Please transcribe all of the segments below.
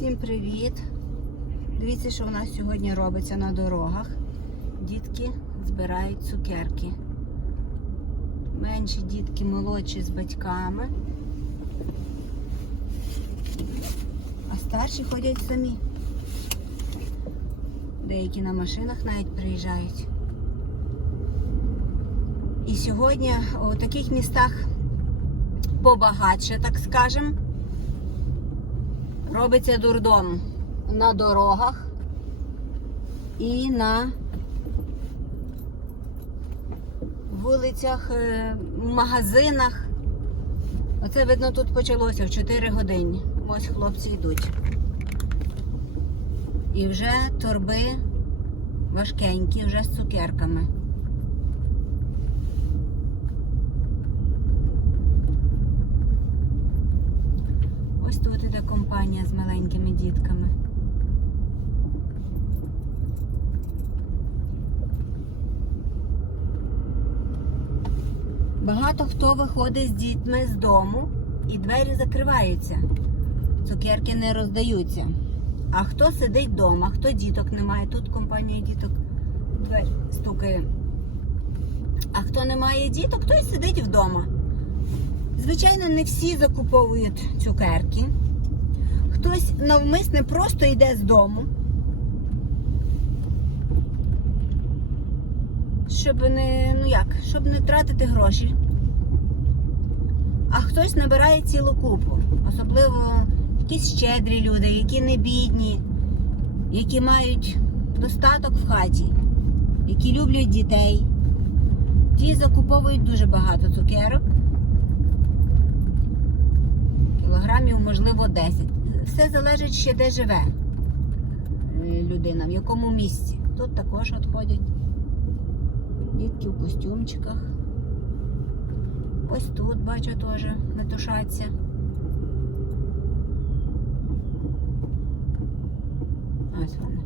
Всім привіт! Дивіться, що у нас сьогодні робиться на дорогах. Дітки збирають цукерки. Менші дітки молодші з батьками. А старші ходять самі. Деякі на машинах навіть приїжджають. І сьогодні у таких містах побагатше, так скажемо, робиться дурдом на дорогах і на вулицях, е, магазинах. Оце видно тут почалося в 4 години. Ось хлопці йдуть. І вже торби важкенькі, вже з цукерками. Ось компанія з маленькими дітками. Багато хто виходить з дітьми з дому і двері закриваються. Цукерки не роздаються. А хто сидить вдома, хто діток немає, тут компанія діток двері стукає. А хто не має діток, той сидить вдома. Звичайно, не всі закуповують цукерки. Хтось навмисне просто йде з дому, щоб не, ну як, щоб не тратити гроші. А хтось набирає цілу купу. Особливо якісь щедрі люди, які не бідні, які мають достаток в хаті, які люблять дітей. Ті закуповують дуже багато цукерок кілограмів, можливо, 10. Все залежить ще де живе е, людина, в якому місці. Тут також от ходять дітки в костюмчиках. Ось тут, бачу, теж метушаться. Ось вони.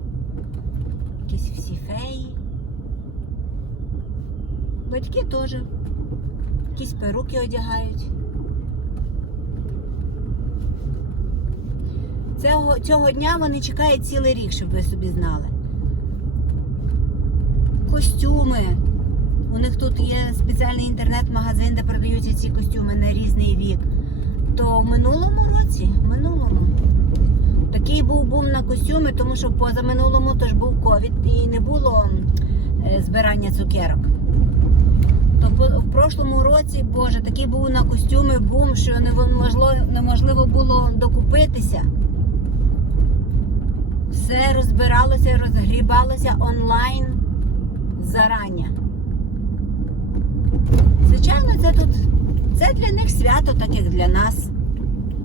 Якісь всі феї. Батьки теж. Якісь перуки одягають. Цього, цього дня вони чекають цілий рік, щоб ви собі знали. Костюми. У них тут є спеціальний інтернет-магазин, де продаються ці костюми на різний вік. То в минулому році, в минулому, такий був бум на костюми, тому що позаминулому теж був ковід і не було е, збирання цукерок. То в прошлому році, боже, такий був на костюми бум, що неможливо, неможливо було докупитися все розбиралося і розгрібалося онлайн зарання. Звичайно, це тут це для них свято, так як для нас.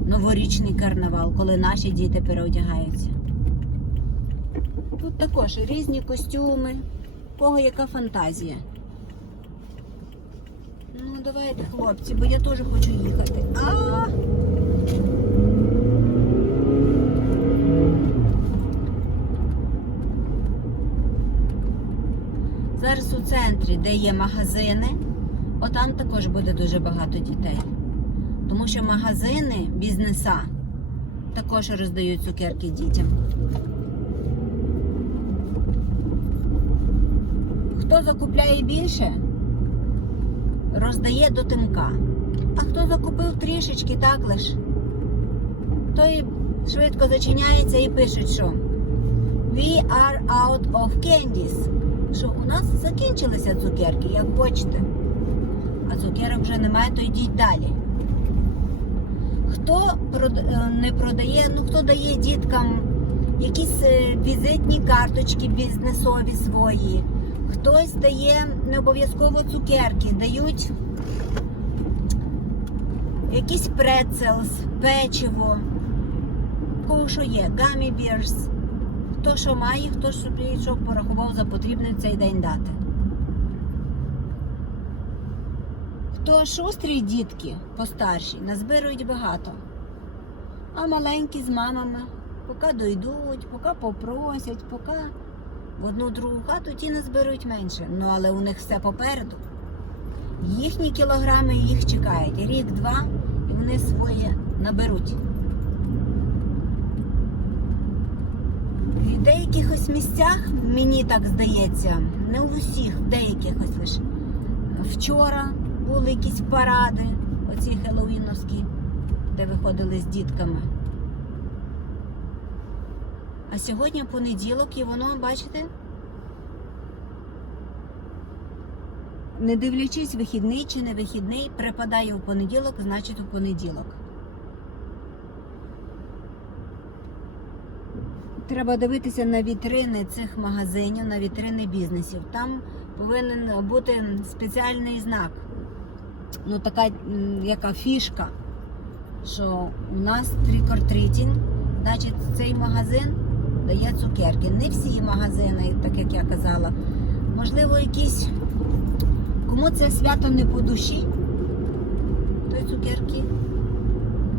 Новорічний карнавал, коли наші діти переодягаються. Тут також різні костюми, кого яка фантазія. Ну, давайте, хлопці, бо я теж хочу їхати. А! Зараз у центрі, де є магазини, отам також буде дуже багато дітей. Тому що магазини, бізнеса також роздають цукерки дітям. Хто закупляє більше, роздає до тимка. А хто закупив трішечки, так лиш, той швидко зачиняється і пишуть, що We are out of candies що у нас закінчилися цукерки, як хочете. А цукерок вже немає, то йдіть далі. Хто е, не продає, ну хто дає діткам якісь е, візитні карточки бізнесові свої, хтось дає не обов'язково цукерки, дають якісь прецелс, печиво, кого що є, gummy bears. Хто що має, хто собі що порахував за потрібне цей день дати. Хто шустрі дітки постарші, назбирують багато. А маленькі з мамами, поки дойдуть, поки попросять, поки в одну другу хату ті назбирують менше. Ну але у них все попереду. Їхні кілограми їх чекають. Рік-два і вони своє наберуть. Деяких ось місцях, мені так здається, не в деяких ось лише. Вчора були якісь паради, оці хеллоуіновські, де виходили з дітками. А сьогодні понеділок і воно, бачите? Не дивлячись, вихідний чи не вихідний, припадає у понеділок, значить у понеділок. Треба дивитися на вітрини цих магазинів, на вітрини бізнесів. Там повинен бути спеціальний знак. Ну, така яка фішка, що у нас трикортрітінг, значить цей магазин дає цукерки. Не всі магазини, так як я казала. Можливо, якісь, кому це свято не по душі, той цукерки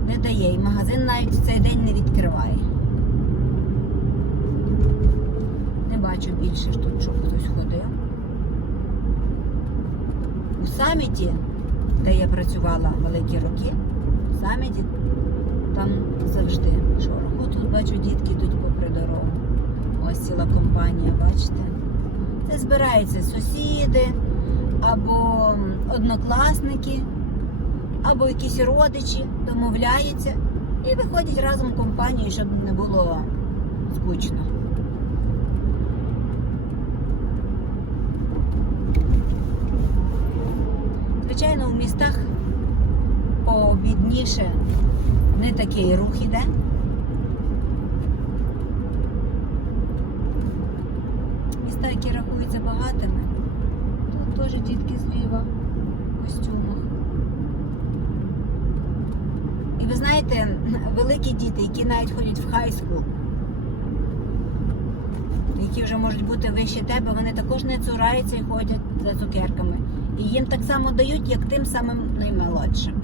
не дає. І магазин навіть в цей день не відкриває. Бачу більше, тут, щоб хтось ходив. У саміті, де я працювала великі роки, в саміті там завжди шороху. Тут бачу, дітки йдуть попри дорогу. Ось ціла компанія, бачите? Це збираються сусіди, або однокласники, або якісь родичі, домовляються і виходять разом компанією, щоб не було скучно. Звичайно, в містах пообідніше не такий рух іде. Міста, які рахуються багатими, тут теж дітки зліва в костюмах. І ви знаєте, великі діти, які навіть ходять в хайскул, які вже можуть бути вище тебе, вони також не цураються і ходять за цукерками. І їм так само дають, як тим самим наймолодшим.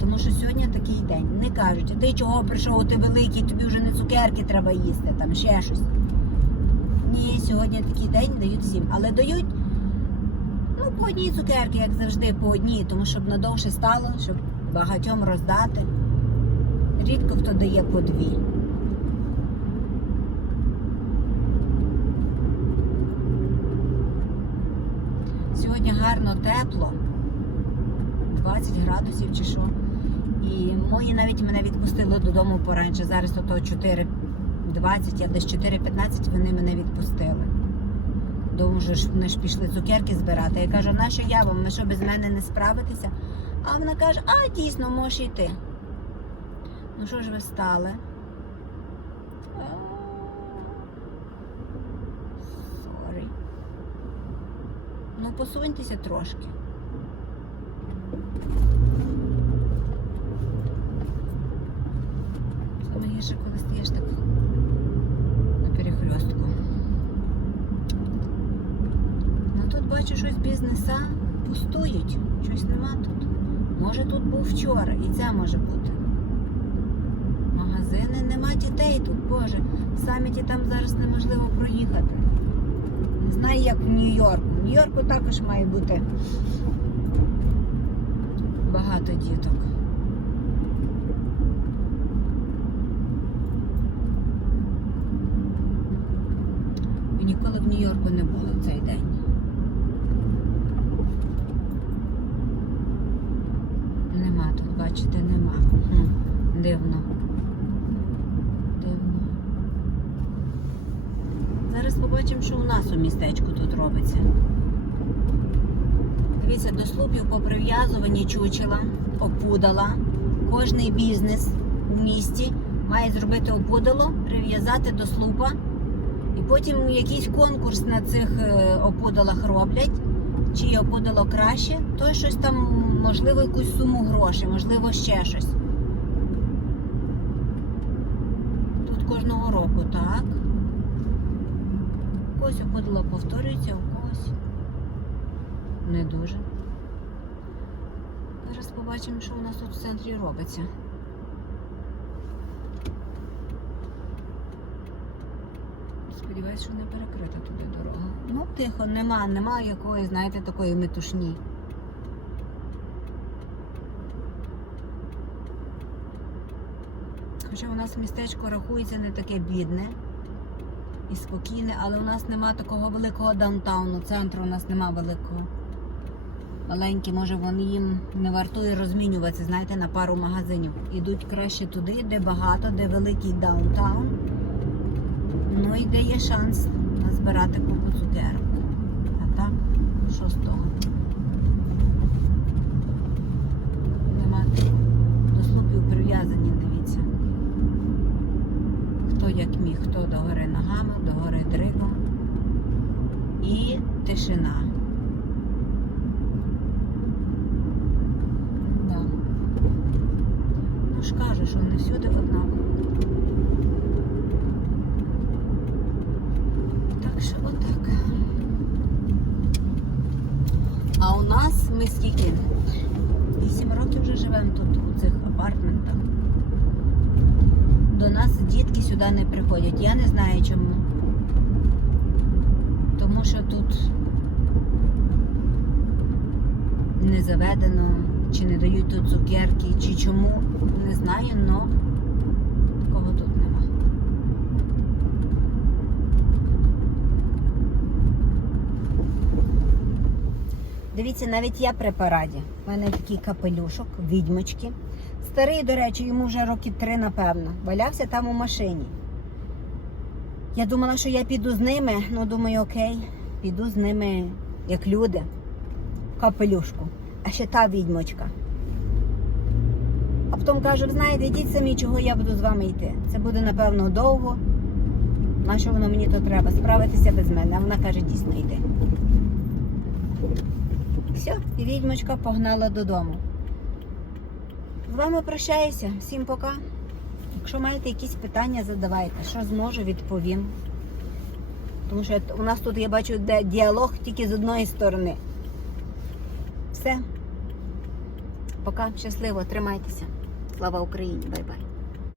Тому що сьогодні такий день. Не кажуть, а ти чого прийшов, ти великий, тобі вже не цукерки треба їсти, там ще щось. Ні, сьогодні такий день дають всім. Але дають ну, по одній цукерки, як завжди, по одній, тому щоб надовше стало, щоб багатьом роздати. Рідко хто дає по дві. Сьогодні гарно тепло, 20 градусів чи що. І мої навіть мене відпустили додому поранше. Зараз то 4.20, я десь 4.15 вони мене відпустили. Думаю, що вони ж пішли цукерки збирати. Я кажу, нащо я вам, ви що без мене не справитеся? А вона каже, а дійсно, можеш йти. Ну що ж ви стали? Сорі. Ну, посуньтеся трошки. Саме гірше, коли стоїш так на перехрестку. Ну тут бачу щось бізнеса пустують. Щось нема тут. Може тут був вчора, і це може бути. Магазини нема дітей тут, Боже. В саміті там зараз неможливо проїхати. Не знаю, як в Нью-Йорку. Нью-Йорку також має бути багато діток. Ніколи в Нью-Йорку не були в цей день. Нема тут, бачите, нема. Хм. Дивно. Зараз побачимо, що у нас у містечку тут робиться. Дивіться, до слупів по прив'язуванні чучела, опудала. Кожний бізнес в місті має зробити опудало, прив'язати до слупа. І потім якийсь конкурс на цих е, опудалах роблять. Чиє опудало краще, то щось там, можливо, якусь суму грошей, можливо, ще щось. Тут кожного року, так. Когось опудало повторюється, у когось не дуже. Зараз побачимо, що у нас тут в центрі робиться. Сподіваюсь, що не перекрита туди дорога. Ну, тихо, нема, нема якої, знаєте, такої метушні. Хоча у нас містечко рахується не таке бідне. І спокійне, але у нас нема такого великого даунтауну, центру у нас нема великого. Маленькі, може, вони їм не вартує розмінюватися, знаєте, на пару магазинів. Ідуть краще туди, де багато, де великий даунтаун. Ну і де є шанс назбирати купу цукерок. А там що з того? Нема до слупів прив'язані, дивіться. Хто як міг, хто догори ногами, догори дригом. І тишина. Да. Ну ж кажу, що не всюди однаково. Так що отак. А у нас ми скільки? Вісім років вже живемо тут, у цих апартментах. До нас дітки сюди не приходять. Я не знаю чому. Тому що тут не заведено, чи не дають тут цукерки, чи чому, не знаю, але такого тут нема. Дивіться, навіть я при параді. У мене такий капелюшок, відьмочки. Старий, до речі, йому вже років три, напевно. Валявся там у машині. Я думала, що я піду з ними, ну думаю, окей, піду з ними як люди. Капелюшку. А ще та відьмочка. А потім кажу, ви знаєте, йдіть самі, чого я буду з вами йти. Це буде, напевно, довго. На що воно мені то треба? Справитися без мене. А вона каже, дійсно йди. Все, і відьмочка погнала додому. З вами прощаюся. Всім пока. Якщо маєте якісь питання, задавайте. Що зможу, відповім. Тому що у нас тут я бачу де діалог тільки з одної сторони. Все. Пока, щасливо, тримайтеся. Слава Україні, бай-бай.